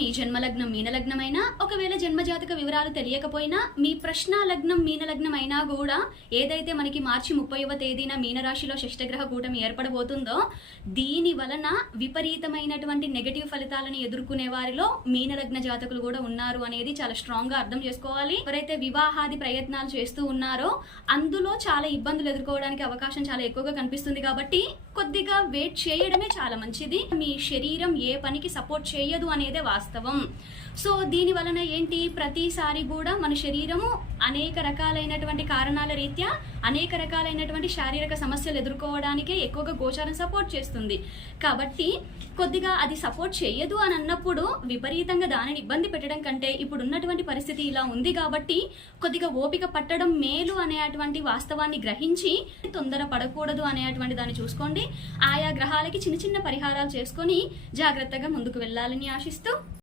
మీ జన్మలగ్నం మీనలగ్నమైనా, ఒకవేళ జన్మజాతక వివరాలు తెలియకపోయినా, మీ ప్రశ్న లగ్నం మీనలగ్నం అయినా కూడా ఏదైతే మనకి మార్చి 30వ తేదీన మీనరాశిలో షష్టగ్రహ కూటమి ఏర్పడబోతుందో దీని వలన విపరీతమైనటువంటి నెగటివ్ ఫలితాలను ఎదుర్కొనే వారిలో మీనలగ్న జాతకులు కూడా ఉన్నారు అనేది చాలా స్ట్రాంగ్ గా అర్థం చేసుకోవాలి. ఎవరైతే వివాహాది ప్రయత్నాలు చేస్తూ ఉన్నారో అందులో చాలా ఇబ్బందులు ఎదుర్కోవడానికి అవకాశం చాలా ఎక్కువగా కనిపిస్తుంది. కాబట్టి కొద్దిగా వెయిట్ చేయడమే చాలా మంచిది. మీ శరీరం ఏ పనికి సపోర్ట్ చేయదు అనేదే వాస్తవం. సో దీని వలన ఏంటి, ప్రతిసారి కూడా మన శరీరము అనేక రకాలైనటువంటి కారణాల రీత్యా అనేక రకాలైనటువంటి శారీరక సమస్యలు ఎదుర్కోవడానికే ఎక్కువగా గోచారం సపోర్ట్ చేస్తుంది. కాబట్టి కొద్దిగా అది సపోర్ట్ చేయదు అని అన్నప్పుడు విపరీతంగా దానిని ఇబ్బంది పెట్టడం కంటే ఇప్పుడు ఉన్నటువంటి పరిస్థితి ఇలా ఉంది కాబట్టి కొద్దిగా ఓపిక పట్టడం మేలు అనేటువంటి వాస్తవాన్ని గ్రహించి తొందర పడకూడదు అనేటువంటి దాన్ని చూసుకోండి. ఆయా గ్రహాలకి చిన్న చిన్న పరిహారాలు చేసుకొని జాగ్రత్తగా ముందుకు వెళ్ళాలని ఆశిస్తూ